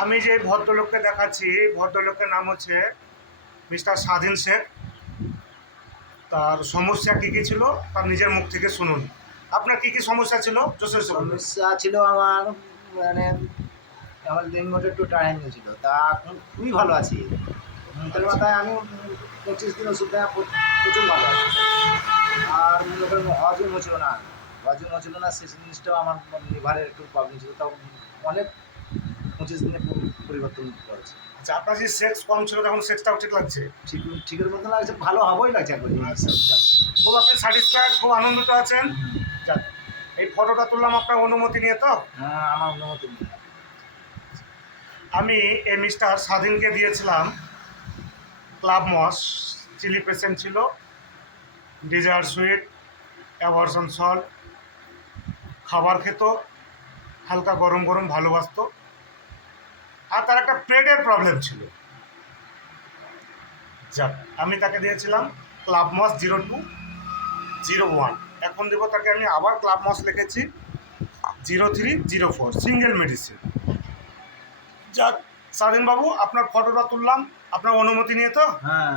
আমি যে ভদ্রলোককে দেখাচ্ছি ভদ্রলোকের নাম হচ্ছে মিস্টার স্বাধীন শেখ। তার সমস্যা কী কী ছিল, তার নিজের মুখ থেকে শুনুন। আপনার কী কী সমস্যা ছিল? সমস্যা ছিল আমার মানে আমার লিঙ্গটা একটু টাইম ছিল তা এখন খুবই ভালো আছি। মাথায় আমি পঁচিশ দিন ওষুধ প্রচুর ভালো আর করেন হজম হচ্ছিল না। হজম হচ্ছিল না, সেই জিনিসটাও আমার লিভারের একটু প্রবলেম ছিল। তাও অনেক পঁচিশ দিনে পরি- পরিবর্তন করেছে আচ্ছা আপনার যে সেক্স কম ছিল তখন সেক্সটাও ঠিক লাগছে? ঠিক ঠিকের মতো লাগছে ভালো হবেই লাগছে একবার আচ্ছা, আচ্ছা। খুব আপনি স্যাটিসফাইড খুব আনন্দিত আছেন? যাক এই ফটোটা তুললাম আপনার অনুমতি নিয়ে তো? হ্যাঁ আমার অনুমতি নেই। আমি এই মিস্টার স্বাধীনকে দিয়েছিলাম। ক্লাব মস চিলি পেশেন্ট ছিল। ডিজায়ার সুইট অ্যাভারসন সল্ট খাবার খেত হালকা গরম গরম ভালোবাসতো। আর তার একটা পেটের প্রবলেম ছিল। যাক, আমি তাকে দিয়েছিলাম club moss zero two, zero one. এখন দেবো তাকে আমি আবার ক্লাব মস লিখেছি, zero three, zero four single medicine যাক, স্বাধীনবাবু, আপনার ফটোটা তুললাম, আপনার অনুমতি নিয়ে তো? হ্যাঁ।